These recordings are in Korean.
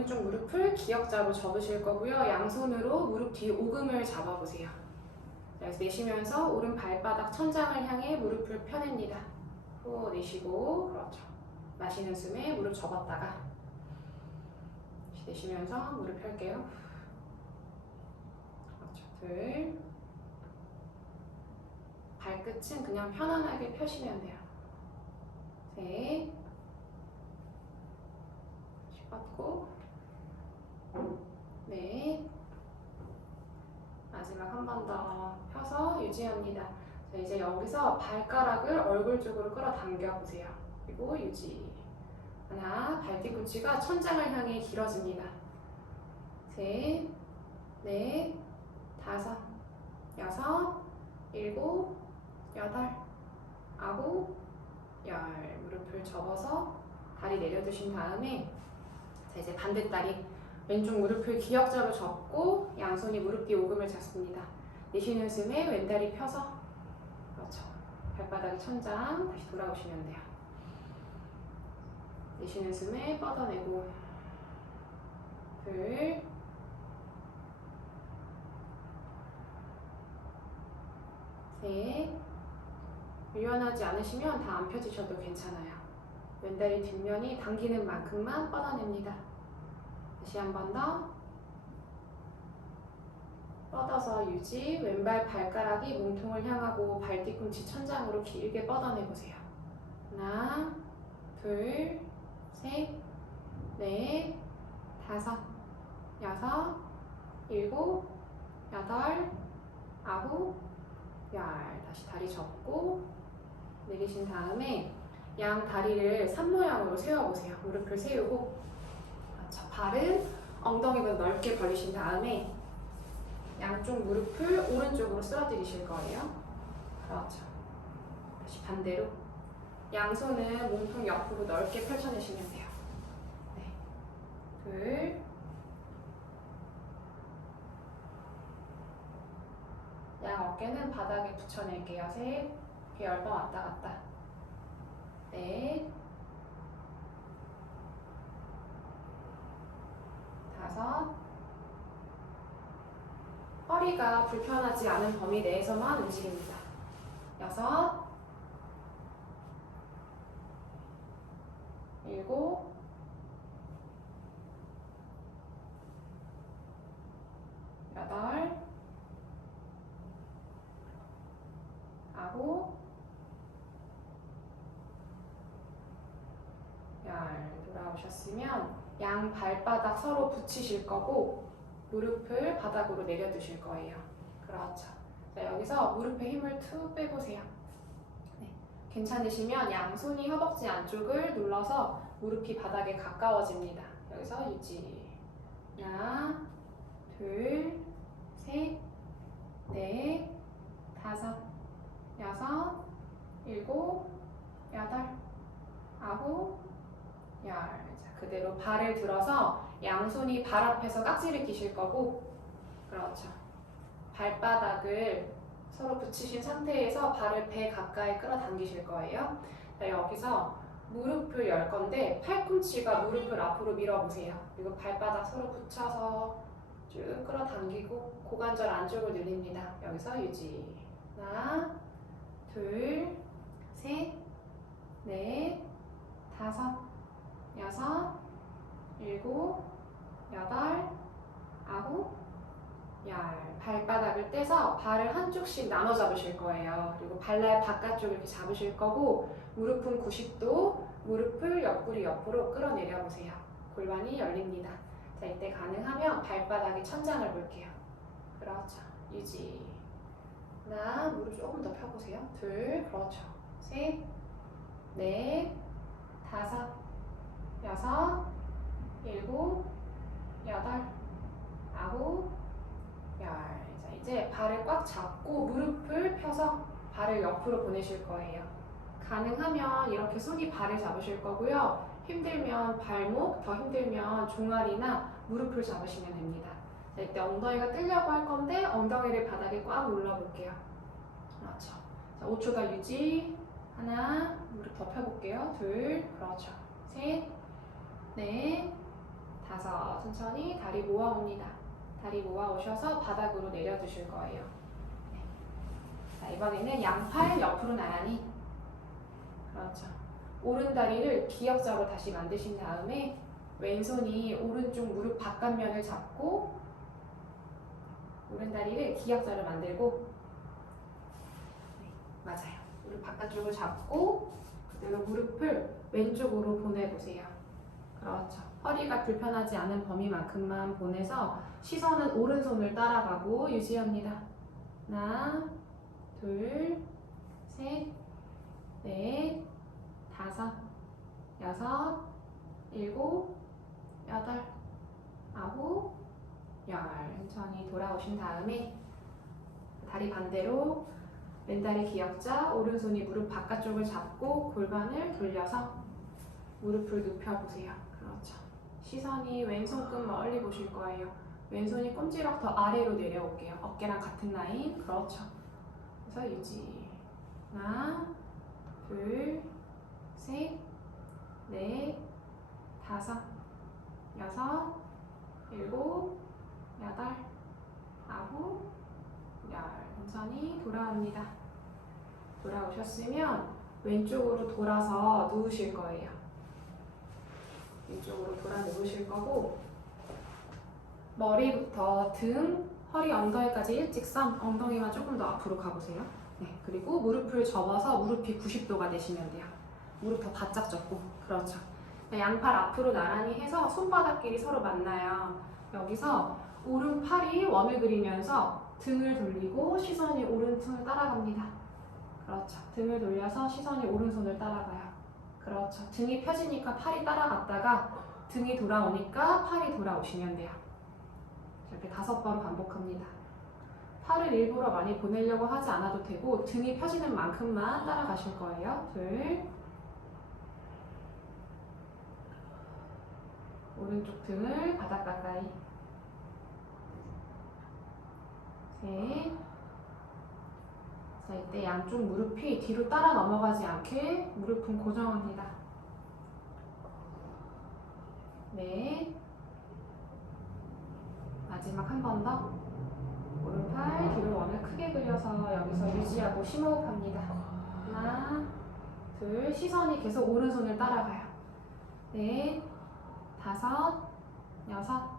오른쪽 무릎을 기역자로 접으실 거고요. 양손으로 무릎 뒤 오금을 잡아보세요. 자, 그래서 내쉬면서 오른 발바닥 천장을 향해 무릎을 펴냅니다. 후 내쉬고 그렇죠. 마시는 숨에 무릎 접었다가 내쉬면서 무릎 펼게요. 그렇죠. 둘. 발끝은 그냥 편안하게 펴시면 돼요. 셋. 뻗고. 넷. 마지막 한 번 더 펴서 유지합니다. 자, 이제 여기서 발가락을 얼굴 쪽으로 끌어당겨 보세요. 그리고 유지. 하나, 발 뒤꿈치가 천장을 향해 길어집니다. 셋, 넷, 다섯, 여섯, 일곱, 여덟, 아홉, 열. 무릎을 접어서 다리 내려두신 다음에 자, 이제 반대 다리 왼쪽 무릎을 기역자로 접고 양손이 무릎 뒤 오금을 잡습니다. 내쉬는 숨에 왼다리 펴서 그렇죠. 발바닥이 천장 다시 돌아오시면 돼요. 내쉬는 숨에 뻗어내고 둘 셋 유연하지 않으시면 다 안 펴지셔도 괜찮아요. 왼다리 뒷면이 당기는 만큼만 뻗어냅니다. 다시 한 번 더. 뻗어서 유지. 왼발 발가락이 몸통을 향하고 발 뒤꿈치 천장으로 길게 뻗어내 보세요. 하나, 둘, 셋, 넷, 다섯, 여섯, 일곱, 여덟, 아홉, 열. 다시 다리 접고 내리신 다음에 양 다리를 산 모양으로 세워보세요. 무릎을 세우고. 발은 엉덩이보다 넓게 벌리신 다음에 양쪽 무릎을 오른쪽으로 쓰러뜨리실 거예요. 그렇죠. 다시 반대로 양손은 몸통 옆으로 넓게 펼쳐내시면 돼요. 네. 둘. 양 어깨는 바닥에 붙여낼게요. 셋. 열번 왔다 갔다. 넷. 다섯. 허리가 불편하지 않은 범위 내에서만 움직입니다. 여섯. 일곱. 여덟. 아홉. 열. 돌아오셨으면 양 발바닥 서로 붙이실 거고 무릎을 바닥으로 내려두실 거예요. 그렇죠. 자, 여기서 무릎에 힘을 툭 빼보세요. 네. 괜찮으시면 양손이 허벅지 안쪽을 눌러서 무릎이 바닥에 가까워집니다. 여기서 유지. 하나, 둘, 셋, 넷, 다섯, 여섯, 일곱, 여덟, 아홉, 열. 자, 그대로 발을 들어서 양손이 발 앞에서 깍지를 끼실 거고, 그렇죠. 발바닥을 서로 붙이신 상태에서 발을 배 가까이 끌어당기실 거예요. 자, 여기서 무릎을 열 건데 팔꿈치가 무릎을 앞으로 밀어보세요. 그리고 발바닥 서로 붙여서 쭉 끌어당기고 고관절 안쪽을 늘립니다. 여기서 유지. 하나, 둘, 셋, 넷, 다섯, 여섯, 일곱, 여덟, 아홉, 열. 발바닥을 떼서 발을 한쪽씩 나눠 잡으실 거예요. 그리고 발날 바깥쪽 이렇게 잡으실 거고, 무릎은 90도, 무릎을 옆구리 옆으로 끌어내려 보세요. 골반이 열립니다. 자, 이때 가능하면 발바닥이 천장을 볼게요. 그렇죠. 유지. 하나, 무릎 조금 더 펴보세요. 둘, 그렇죠. 셋, 넷, 다섯, 여섯, 일곱, 여덟, 아홉, 열. 자, 이제 발을 꽉 잡고 무릎을 펴서 발을 옆으로 보내실 거예요. 가능하면 이렇게 손이 발을 잡으실 거고요. 힘들면 발목, 더 힘들면 종아리나 무릎을 잡으시면 됩니다. 자, 이때 엉덩이가 뜨려고 할 건데 엉덩이를 바닥에 꽉 눌러볼게요. 그렇죠. 자, 5초 더 유지. 하나, 무릎 더 펴볼게요. 둘, 그렇죠. 셋, 넷, 다섯. 천천히 다리 모아옵니다. 다리 모아오셔서 바닥으로 내려두실 거예요. 네. 자, 이번에는 양팔 옆으로 나란히. 그렇죠. 오른 다리를 기역자로 다시 만드신 다음에 왼손이 오른쪽 무릎 바깥면을 잡고 오른 다리를 기역자로 만들고 네, 맞아요. 무릎 바깥쪽을 잡고 그대로 무릎을 왼쪽으로 보내보세요. 그렇죠. 허리가 불편하지 않은 범위만큼만 보내서 시선은 오른손을 따라가고 유지합니다. 하나, 둘, 셋, 넷, 다섯, 여섯, 일곱, 여덟, 아홉, 열. 천천히 돌아오신 다음에 다리 반대로 왼다리 기역자, 오른손이 무릎 바깥쪽을 잡고 골반을 돌려서 무릎을 눕혀보세요. 시선이 왼손 끝 멀리 보실 거예요. 왼손이 꼼지락 더 아래로 내려올게요. 어깨랑 같은 라인. 그렇죠. 그래서 유지. 하나, 둘, 셋, 넷, 다섯, 여섯, 일곱, 여덟, 아홉, 열. 천천히 돌아옵니다. 돌아오셨으면 왼쪽으로 돌아서 누우실 거예요. 왼쪽으로 돌아 누우실 거고 머리부터 등, 허리 엉덩이까지 일직선, 엉덩이만 조금 더 앞으로 가보세요. 네, 그리고 무릎을 접어서 무릎이 90도가 되시면 돼요. 무릎 더 바짝 접고, 그렇죠. 네, 양팔 앞으로 나란히 해서 손바닥끼리 서로 만나요. 여기서 오른팔이 원을 그리면서 등을 돌리고 시선이 오른손을 따라갑니다. 그렇죠. 등을 돌려서 시선이 오른손을 따라가요. 그렇죠. 등이 펴지니까 팔이 따라갔다가 등이 돌아오니까 팔이 돌아오시면 돼요. 이렇게 다섯 번 반복합니다. 팔을 일부러 많이 보내려고 하지 않아도 되고 등이 펴지는 만큼만 따라가실 거예요. 둘. 오른쪽 등을 바닥 가까이. 셋. 자, 이때 양쪽 무릎이 뒤로 따라 넘어가지 않게 무릎은 고정합니다. 넷. 마지막 한 번 더. 오른팔 뒤로 원을 크게 그려서 여기서 유지하고 심호흡합니다. 하나, 둘, 시선이 계속 오른손을 따라가요. 넷, 다섯, 여섯,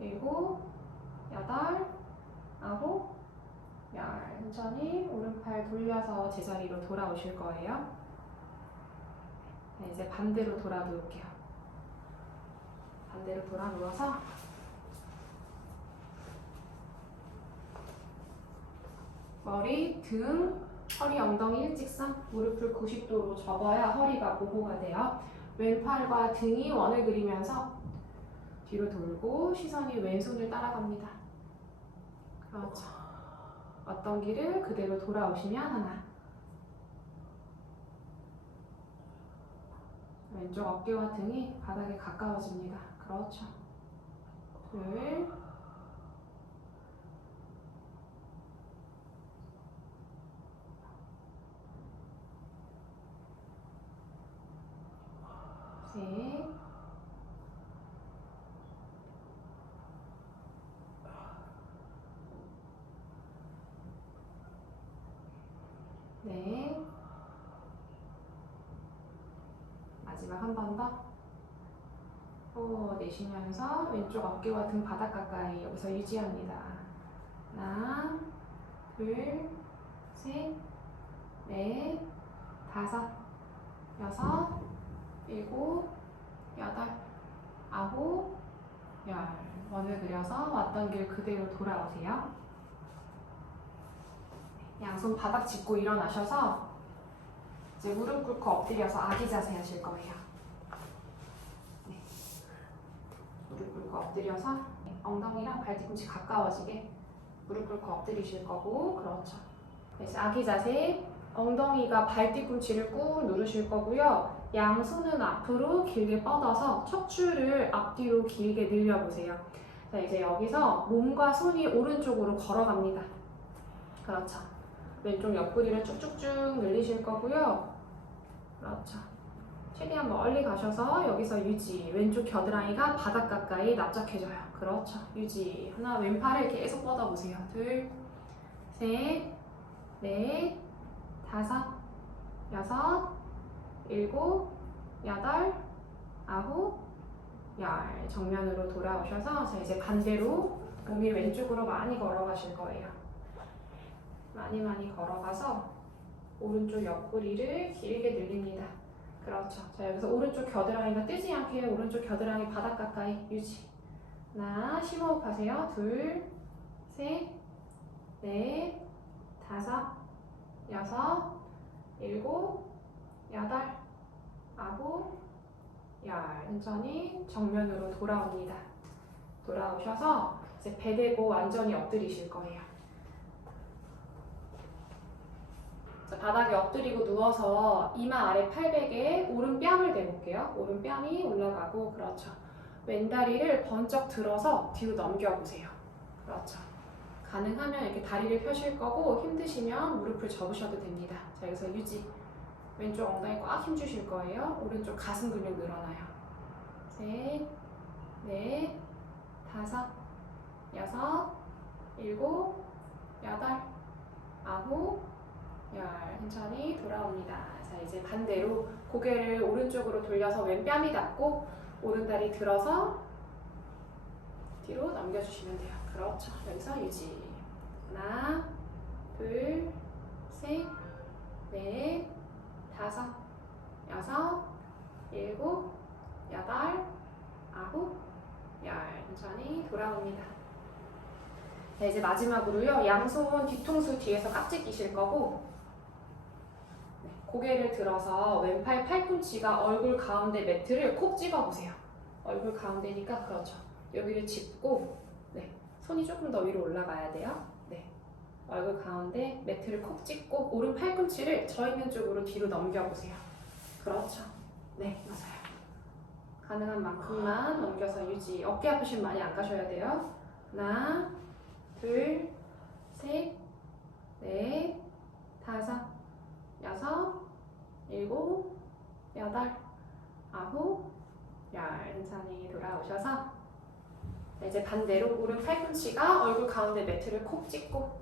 일곱, 여덟, 아홉, 열. 천천히 오른팔 돌려서 제자리로 돌아오실 거예요. 네, 이제 반대로 돌아 누울게요. 반대로 돌아 누워서 머리, 등, 허리, 엉덩이 일직선, 무릎을 90도로 접어야 허리가 보호가 돼요. 왼팔과 등이 원을 그리면서 뒤로 돌고 시선이 왼손을 따라갑니다. 그렇죠. 어떤 길을 그대로 돌아오시면 하나. 왼쪽 어깨와 등이 바닥에 가까워집니다. 그렇죠. 둘. 셋. 넷. 한 번 더. 호 내쉬면서 왼쪽 어깨와 등 바닥 가까이 여기서 유지합니다. 하나, 둘, 셋, 넷, 다섯, 여섯, 일곱, 여덟, 아홉, 열. 원을 그려서 왔던 길 그대로 돌아오세요. 양손 바닥 짚고 일어나셔서 이제 무릎 꿇고 엎드려서 아기 자세 하실 거예요. 네. 무릎 꿇고 엎드려서 엉덩이랑 발 뒤꿈치 가까워지게 무릎 꿇고 엎드리실 거고 그렇죠. 그래서 아기 자세 엉덩이가 발 뒤꿈치를 꾹 누르실 거고요. 양손은 앞으로 길게 뻗어서 척추를 앞뒤로 길게 늘려보세요. 자, 이제 여기서 몸과 손이 오른쪽으로 걸어갑니다. 그렇죠. 왼쪽 옆구리를 쭉쭉쭉 늘리실 거고요. 그렇죠. 최대한 멀리 가셔서 여기서 유지. 왼쪽 겨드랑이가 바닥 가까이 납작해져요. 그렇죠. 유지. 하나, 왼팔을 계속 뻗어보세요. 둘, 셋, 넷, 다섯, 여섯, 일곱, 여덟, 아홉, 열. 정면으로 돌아오셔서 자 이제 반대로 몸이 왼쪽으로 많이 걸어가실 거예요. 많이 많이 걸어가서 오른쪽 옆구리를 길게 늘립니다. 그렇죠. 자 여기서 오른쪽 겨드랑이가 뜨지 않게 오른쪽 겨드랑이 바닥 가까이 유지. 하나 심호흡 하세요. 둘, 셋, 넷, 다섯, 여섯, 일곱, 여덟, 아홉, 열. 천천히 정면으로 돌아옵니다. 돌아오셔서 이제 배 대고 완전히 엎드리실 거예요. 자, 바닥에 엎드리고 누워서 이마 아래 팔베개에 오른 뺨을 대볼게요. 오른 뺨이 올라가고 그렇죠. 왼다리를 번쩍 들어서 뒤로 넘겨보세요. 그렇죠. 가능하면 이렇게 다리를 펴실 거고 힘드시면 무릎을 접으셔도 됩니다. 자, 여기서 유지. 왼쪽 엉덩이 꽉 힘주실 거예요. 오른쪽 가슴 근육 늘어나요. 셋, 넷, 다섯, 여섯, 일곱, 여덟, 아홉, 열. 천천히 돌아옵니다. 자, 이제 반대로 고개를 오른쪽으로 돌려서 왼뺨이 닿고 오른다리 들어서 뒤로 넘겨주시면 돼요. 그렇죠. 여기서 유지. 하나, 둘, 셋, 넷, 다섯, 여섯, 일곱, 여덟, 아홉, 열. 천천히 돌아옵니다. 자, 이제 마지막으로요. 양손 뒤통수 뒤에서 깍지 끼실 거고 네, 고개를 들어서 왼팔 팔꿈치가 얼굴 가운데 매트를 콕 찍어 보세요. 얼굴 가운데니까 그렇죠. 여기를 짚고 네, 손이 조금 더 위로 올라가야 돼요. 네, 얼굴 가운데 매트를 콕 찍고 오른 팔꿈치를 저 있는 쪽으로 뒤로 넘겨 보세요. 그렇죠. 네, 맞아요. 가능한 만큼만 넘겨서 유지. 어깨 아프시면 많이 안 가셔야 돼요. 하나, 둘, 셋, 넷, 다섯, 여섯, 일곱, 여덟, 아홉, 열. 천천히 돌아오셔서 네, 이제 반대로 오른 팔꿈치가 얼굴 가운데 매트를 콕 찍고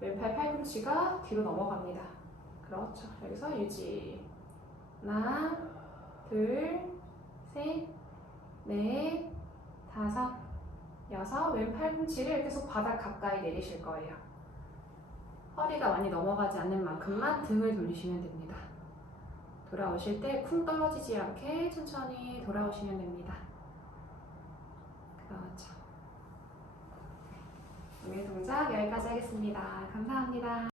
왼팔 팔꿈치가 뒤로 넘어갑니다. 그렇죠. 여기서 유지. 하나, 둘, 셋, 넷, 다섯, 여섯. 왼 팔꿈치를 계속 바닥 가까이 내리실 거예요. 허리가 많이 넘어가지 않는 만큼만 등을 돌리시면 됩니다. 돌아오실 때 쿵 떨어지지 않게 천천히 돌아오시면 됩니다. 그렇죠. 오늘 동작 여기까지 하겠습니다. 감사합니다.